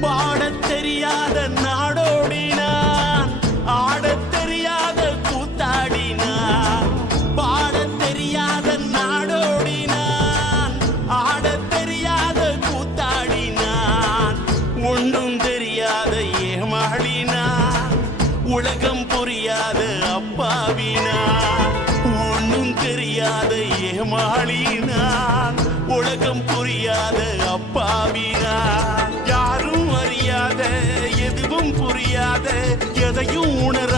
பாடத் தெரியாத நாடோடினான், ஆடத் தெரியாத கூத்தாடினான். பாடத் தெரியாத நாடோடினான், ஆடத் தெரியாத கூத்தாடினான். ஒன்றும் தெரியாத ஏமாளினான், உலகம் புரியாத அப்பாவினான். ஒன்றும் தெரியாத ஏமாளினான், உலகம் புரியாத அப்பாவினான். யாரும் அறியாத, எதுவும் புரியாத, எதையும் உணர